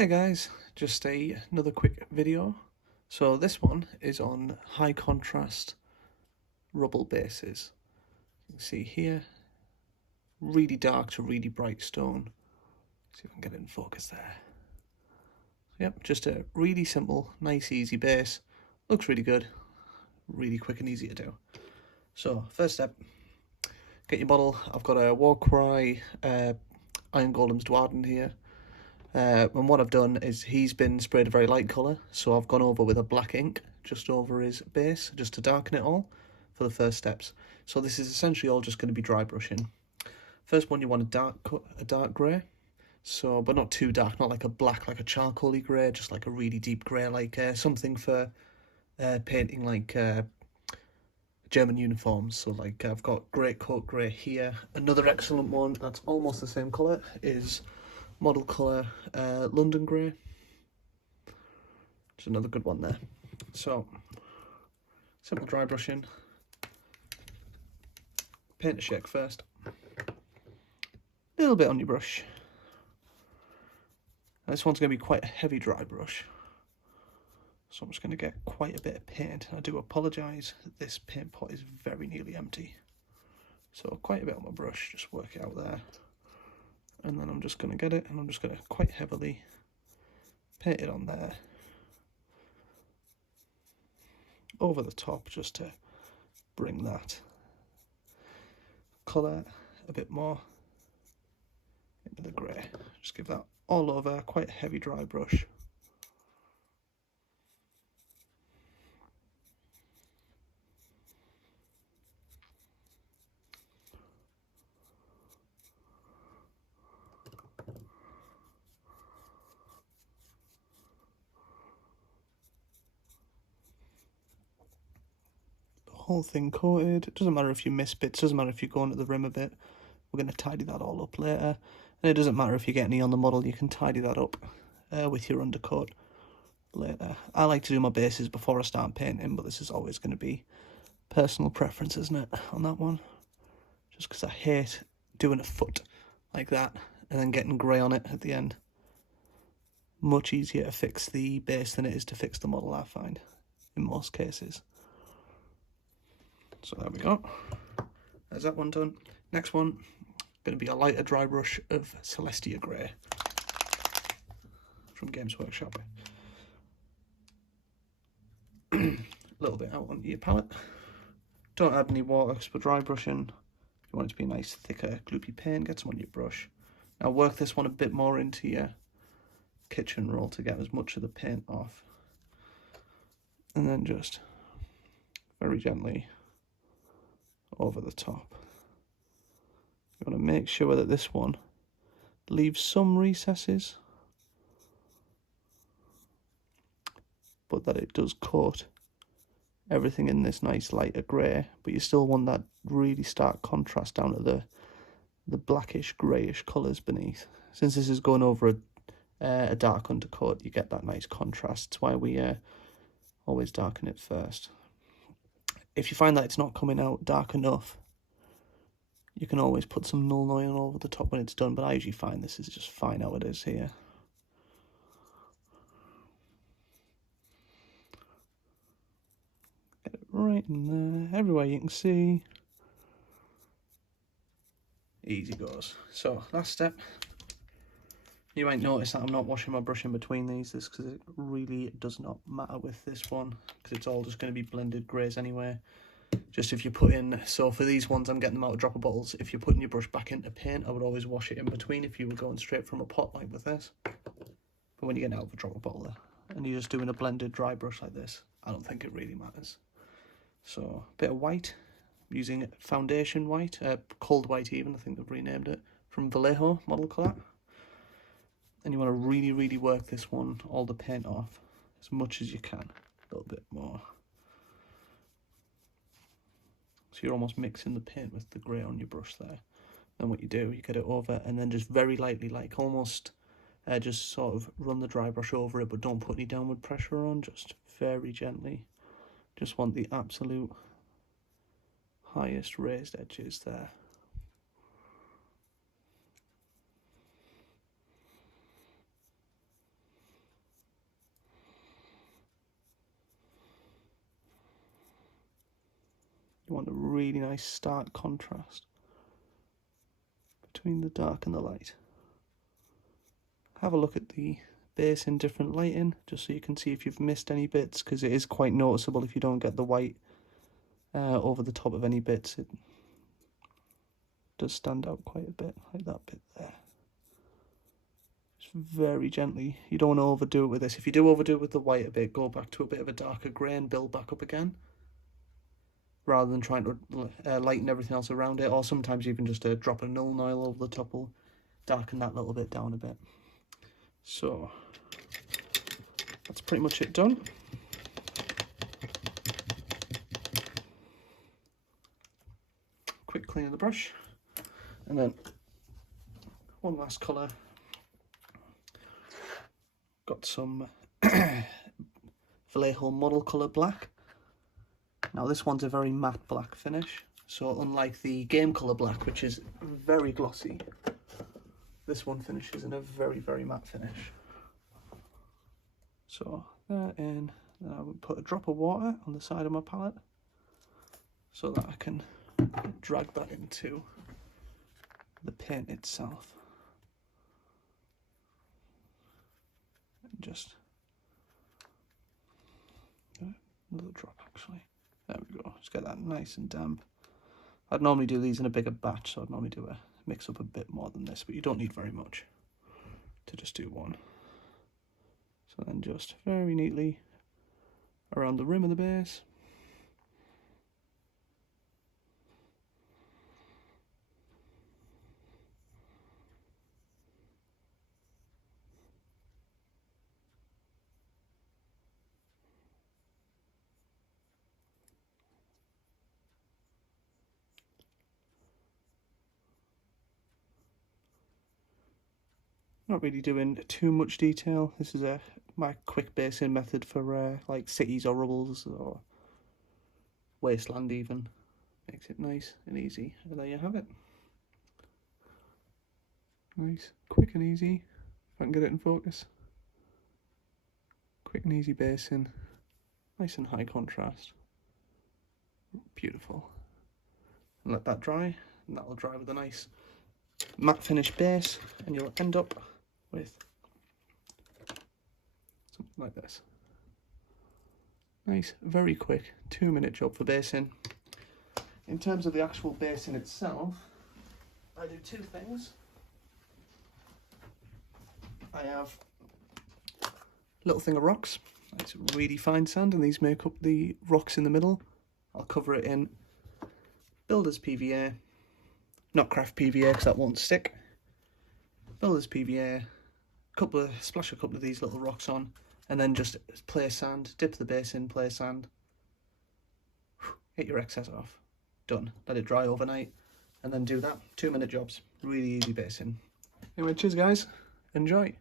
Hey guys, just another quick video. So this one is on high contrast rubble bases. You can see here, really dark to really bright stone. See if I can get it in focus there. Yep, just a really simple, nice, easy base. Looks really good, really quick and easy to do. So first step, get your model. I've got a Warcry Iron Golem's Dwarden here. And what I've done is he's been sprayed a very light colour, so I've gone over with a black ink just over his base, just to darken it all for the first steps. So this is essentially all just going to be dry brushing. First one, you want a dark grey, so but not too dark, not like a black, like a charcoaly grey, just like a really deep grey, like something for painting like German uniforms. So like I've got great coat grey here. Another excellent one that's almost the same colour is model colour London Grey. It's another good one there. So simple dry brushing. Paint a shake first. A little bit on your brush. Now this one's going to be quite a heavy dry brush, so I'm just going to get quite a bit of paint. I do apologise, this paint pot is very nearly empty, so quite a bit on my brush, just work it out there. And then I'm just going to get it, and I'm just going to quite heavily paint it on there, over the top, just to bring that colour a bit more into the grey. Just give that all over, quite a heavy dry brush. Whole thing coated. It doesn't matter if you miss bits, doesn't matter if you go into the rim a bit. We're going to tidy that all up later. And it doesn't matter if you get any on the model, you can tidy that up with your undercoat later. I like to do my bases before I start painting, but this is always going to be personal preference, isn't it, on that one? Just because I hate doing a foot like that and then getting grey on it at the end. Much easier to fix the base than it is to fix the model, I find, in most cases. So there we go. There's that one done. Next one, going to be a lighter dry brush of Celestia Grey from Games Workshop. A little bit out onto your palette. Don't add any water for dry brushing. If you want it to be a nice, thicker, gloopy paint, get some on your brush. Now work this one a bit more into your kitchen roll to get as much of the paint off. And then just very gently over the top. You want to make sure that this one leaves some recesses, but that it does coat everything in this nice lighter grey, but you still want that really stark contrast down to the blackish greyish colours beneath. Since this is going over a dark undercoat, you get that nice contrast. That's why we always darken it first. If you find that it's not coming out dark enough, you can always put some null oil over the top when it's done, but I usually find this is just fine how it is here. Get it right in there, everywhere you can see. Easy goes. So, last step. You might notice that I'm not washing my brush in between these, because it really does not matter with this one, because it's all just going to be blended greys anyway. Just if you put in, so for these ones I'm getting them out of dropper bottles, if you're putting your brush back into paint, I would always wash it in between if you were going straight from a pot like with this. But when you're getting out of a dropper bottle and you're just doing a blended dry brush like this, I don't think it really matters. So a bit of white, using foundation white, cold white even, I think they've renamed it, from Vallejo model colour. And you want to really, really work this one, all the paint off, as much as you can, a little bit more. So you're almost mixing the paint with the grey on your brush there. Then what you do, you get it over and then just very lightly, like almost just sort of run the dry brush over it, but don't put any downward pressure on, just very gently. Just want the absolute highest raised edges there. want a really nice stark contrast between the dark and the light. Have a look at the base in different lighting, just so you can see if you've missed any bits, because it is quite noticeable if you don't get the white over the top of any bits. It does stand out quite a bit, like that bit there. Just very gently. You don't want to overdo it with this. If you do overdo it with the white a bit, go back to a bit of a darker grey and build back up again, rather than trying to lighten everything else around it. Or sometimes even just drop a Nuln Oil over the top will darken that little bit down a bit. So that's pretty much it done. Quick clean of the brush, and then one last colour. Got some Vallejo Model Colour Black. Now this one's a very matte black finish, so unlike the Game Colour Black, which is very glossy, this one finishes in a very, very matte finish. So there in, then I would put a drop of water on the side of my palette so that I can drag that into the paint itself. And just another drop actually. There we go. Just get that nice and damp. I'd normally do these in a bigger batch, so I'd normally do a mix up a bit more than this, but you don't need very much to just do one. So then just very neatly around the rim of the base. Not really doing too much detail. This is my quick basing method for like cities or rubbles or wasteland even. Makes it nice and easy. And there you have it. Nice, quick and easy. If I can get it in focus. Quick and easy basing. Nice and high contrast. Beautiful. And let that dry, and that will dry with a nice matte finish base, and you'll end up with something like this. Nice, very quick, 2-minute job for basing. In terms of the actual basing itself, I do two things. I have a little thing of rocks. It's really fine sand, and these make up the rocks in the middle. I'll cover it in Builder's PVA, not craft PVA because that won't stick. Builder's PVA, splash a couple of these little rocks on, and then just play sand, dip the base in, play sand, hit your excess off, done. Let it dry overnight, and then do that. 2-minute jobs, really easy basing. Anyway, cheers guys, enjoy.